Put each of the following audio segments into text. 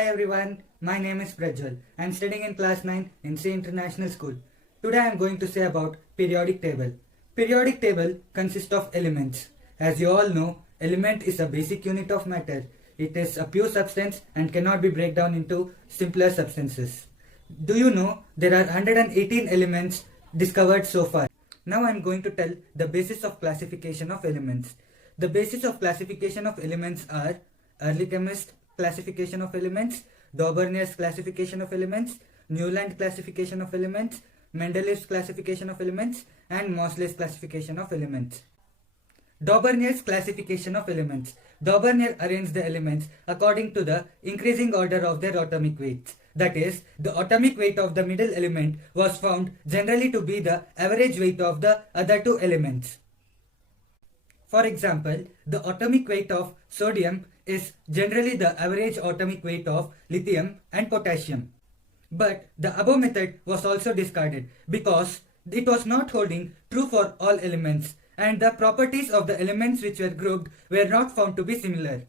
Hi everyone, my name is Prajwal. I am studying in class 9 in C International School. Today I am going to say about periodic table. Periodic table consists of elements. As you all know, element is a basic unit of matter. It is a pure substance and cannot be broken down into simpler substances. Do you know there are 118 elements discovered so far? Now I am going to tell the basis of classification of elements. The basis of classification of elements are early chemist classification of elements, Daubernier's classification of elements, Newland classification of elements, Mendeleev's classification of elements, and Moseley's classification of elements. Daubernier's classification of elements. Daubernier arranged the elements according to the increasing order of their atomic weights. That is, the atomic weight of the middle element was found generally to be the average weight of the other two elements. For example, the atomic weight of sodium is generally the average atomic weight of lithium and potassium. But the above method was also discarded because it was not holding true for all elements and the properties of the elements which were grouped were not found to be similar.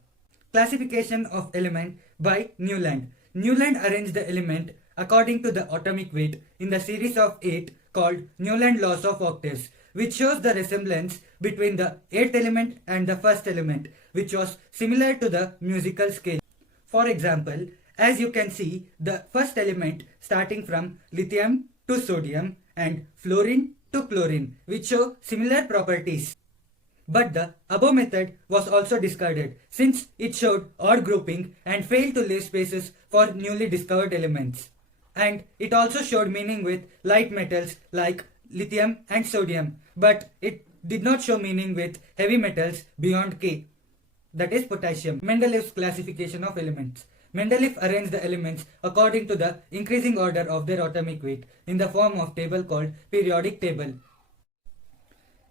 Classification of element by Newland. Newland arranged the element according to the atomic weight in the series of 8 called Newland laws of octaves, which shows the resemblance between the 8th element and the first element, which was similar to the musical scale. For example, as you can see, the first element starting from lithium to sodium and fluorine to chlorine, which show similar properties. But the above method was also discarded since it showed odd grouping and failed to leave spaces for newly discovered elements. And it also showed meaning with light metals like lithium and sodium, but it did not show meaning with heavy metals beyond K, that is potassium. Mendeleev's classification of elements. Mendeleev arranged the elements according to the increasing order of their atomic weight in the form of table called periodic table.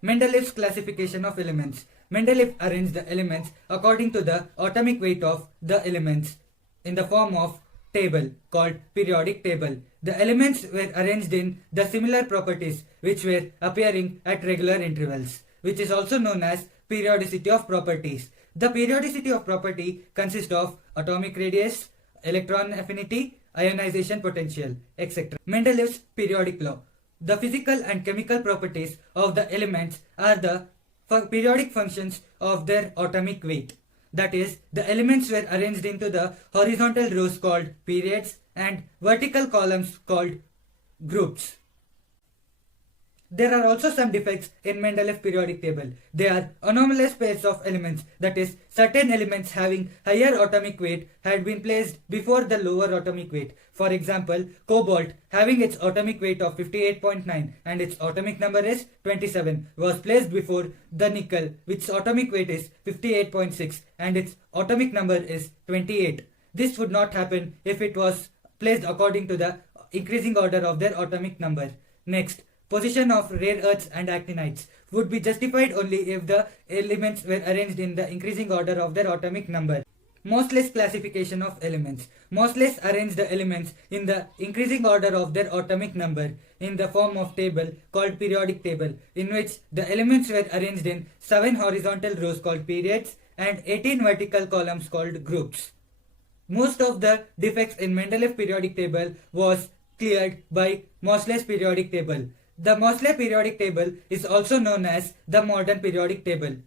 Mendeleev's classification of elements. Mendeleev arranged the elements according to the atomic weight of the elements in the form of table called periodic table. The elements were arranged in the similar properties which were appearing at regular intervals, which is also known as periodicity of properties. The periodicity of property consists of atomic radius, electron affinity, ionization potential, etc. Mendeleev's periodic law. The physical and chemical properties of the elements are the periodic functions of their atomic weight. That is, the elements were arranged into the horizontal rows called periods and vertical columns called groups. There are also some defects in Mendeleev periodic table. They are anomalous pairs of elements, that is, certain elements having higher atomic weight had been placed before the lower atomic weight. For example, cobalt, having its atomic weight of 58.9 and its atomic number is 27, was placed before the nickel, which atomic weight is 58.6 and its atomic number is 28. This would not happen if it was placed according to the increasing order of their atomic number. Next, position of rare earths and actinides would be justified only if the elements were arranged in the increasing order of their atomic number. Moseley's classification of elements. Moseley arranged the elements in the increasing order of their atomic number in the form of table called periodic table, in which the elements were arranged in 7 horizontal rows called periods and 18 vertical columns called groups. Most of the defects in Mendeleev periodic table was cleared by Moseley's periodic table. The Moseley periodic table is also known as the modern periodic table.